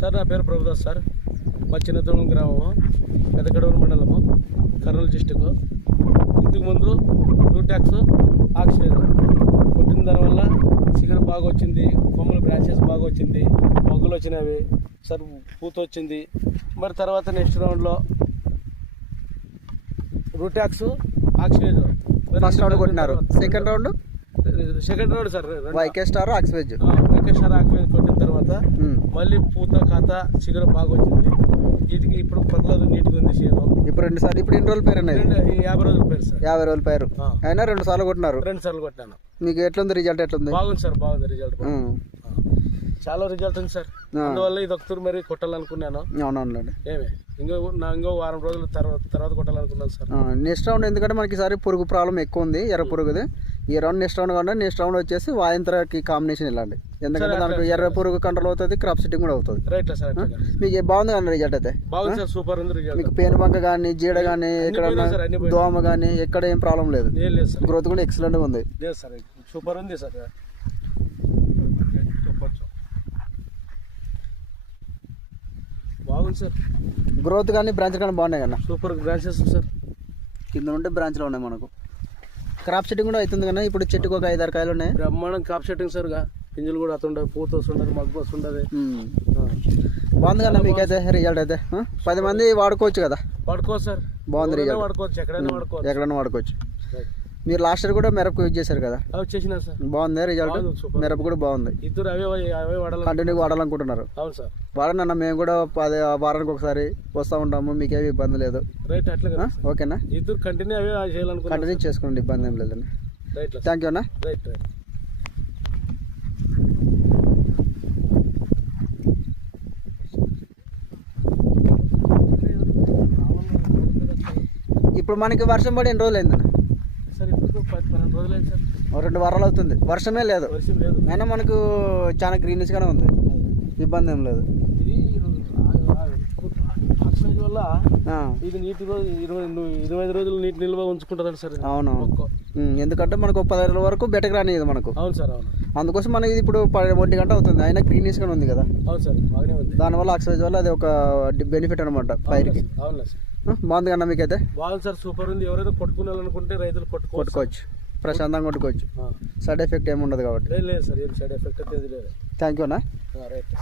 Sir నా పేరు Prabhudas sir. మా చిన్నతోళం గ్రామము, పెద్దకడూరు మండలము, కర్నూలు డిస్టిక్. ఇంతకు ముందు రూటాక్స్ ఆక్సిజన్ కొట్టిన దానివల్ల చిగురు బాగా వచ్చింది, కొమ్మలు బ్రాంచెస్ బాగా వచ్చింది, మొగ్గులు వచ్చినవి సార్, పూత వచ్చింది. మరి తర్వాత నెక్స్ట్ రౌండ్లో రూటాక్స్ ఆక్సిజన్ ఫస్ట్ రౌండ్ కొట్టినారు. సెకండ్ రౌండ్ సార్ వైకేస్టార్ ఆక్సివేజ్ కొట్టిన తర్వాత మళ్ళీ పూత ఖాత చిగురు బాగా వచ్చింది. వీటికి ఇప్పుడు పర్లేదు, నీట్గా ఉంది చేను. ఇప్పుడు 2 సార్లు. ఇప్పుడు ఎన్ని రోజులు పేరు అనేది? 50 రోజుల పేరు సార్. 50 రోజుల పేరు అయినా 2 సార్లు కొట్టినారు. 2 సార్లు కొట్టాను. మీకు ఎట్లుంది రిజల్ట్? ఎట్లుంది? బాగుంది సార్, బాగుంది రిజల్ట్. చాలా రిజల్ట్ ఉంది సార్. అందువల్ల ఇది ఒకసారి మరి కొట్టాలనుకున్నాను. అవునవునండి. ఇంకో వారం రోజుల తర్వాత కొట్టాలనుకున్నాను సార్. నెక్స్ట్ రౌండ్ ఎందుకంటే మనకి ఈసారి పురుగు ప్రాబ్లం ఎక్కువ ఉంది, ఎర్ర పురుగుది. ఈ రౌండ్ నెక్స్ట్ రౌండ్ కాకుండా నెక్స్ట్ రౌండ్ వచ్చేసి వాయంత్రకి కాంబినేషన్ వెళ్ళండి. ఎందుకంటే దానికి ఎర్ర పురుగు కంట్రోల్ అవుతుంది, క్రాప్ సెట్టింగ్ కూడా అవుతుంది. Right sir. మీకు బాగుంది కానీ రిజల్ట్ అయితే బాగుంది సార్, సూపర్ ఉంది రిజల్ట్. మీకు పేను బంక కానీ, జీడ కానీ, ఎక్కడ దోమ కానీ ఎక్కడ ఏం ప్రాబ్లం లేదు. గ్రోత్ కూడా ఎక్సలెంట్గా ఉంది. లేదు సార్, సూపర్ ఉంది సార్. బాగుంది సార్. గ్రోత్ కానీ బ్రాంచ్ కానీ బాగున్నాయి కదా. Super branches sir. కింద నుండి బ్రాంచ్లో ఉన్నాయి. మనకు క్రాప్ సెట్టింగ్ కూడా అవుతుంది కదా. ఇప్పుడు చెట్టుకు ఒక 5-6 కాయలు ఉన్నాయి. బ్రహ్మాండం క్రాప్ సెట్టింగ్ సార్. పింజలు కూడా అతుండదు, పూత వస్తుండదు, మగ్గు వస్తుండదు. బాగుంది కదా మీకైతే రిజల్ట్ అయితే. 10 మంది వాడుకోవచ్చు కదా. వాడుకోవచ్చు సార్, బాగుంది రిజల్ట్. వాడుకోవచ్చు, ఎక్కడైనా వాడుకోవచ్చు. మీరు లాస్ట్ ఇయర్ కూడా మిరపకు యూజ్ చేశారు కదా. చేసిన సార్, బాగుంది రిజల్ట్. మిరప కూడా బాగుంది. ఇద్దరు అవే వాడాలి, కంటిన్యూగా వాడాలనుకుంటున్నారు. అవును సార్. వాడండి అన్న, మేము కూడా వారానికి ఒకసారి వస్తూ ఉంటాము, మీకేమి ఇబ్బంది లేదు. రైట్, అట్లా ఓకేనా? ఇద్దరు కంటిన్యూ అవే చేయాలనుకుంటున్నారు. కంటిన్యూ చేసుకోండి, ఇబ్బంది ఏం లేదండి. రైట్, థ్యాంక్ యూ అన్న. రైట్. ఇప్పుడు మనకి వర్షం పడి ఎన్ని రోజులు అయిందన్న? సార్ ఇప్పుడు 12 రోజులు అయింది సార్. 2 వారాలు అవుతుంది. వర్షమే లేదు. అయినా మనకు చాలా గ్రీనిష్గానే ఉంది, ఇబ్బంది ఏం లేదు. ఆక్సిజన్ వల్ల ఇది నీటి 25 రోజులు నీటి నిల్వ ఉంచుకుంటారు సార్. అవును, ఎందుకంటే మనకు 15 రోజుల వరకు బెటకు రానిది మనకు. అవును సార్, అవును. అందుకోసం మనకి ఇది ఇప్పుడు 1 గంట అవుతుంది, అయినా గ్రీనిష్గానే ఉంది కదా. అవును సార్, బాగానే ఉంది. దానివల్ల ఆక్సిజన్ వల్ల అది ఒక బెనిఫిట్ అనమాట పైరుకి. అవును సార్. బాగుంది కన్నా మీకైతే? బాగుంది సార్, సూపర్ ఉంది. ఎవరైనా కొట్టుకోవాలనుకుంటే రైతులు కొట్టుకోవచ్చు, ప్రశాంతంగా కొట్టుకోవచ్చు. సైడ్ ఎఫెక్ట్ ఏమి ఉండదు కాబట్టి. లేదు సార్, ఏం సైడ్ ఎఫెక్ట్ అయితే లేదు. థ్యాంక్ యూ అన్న. రైట్.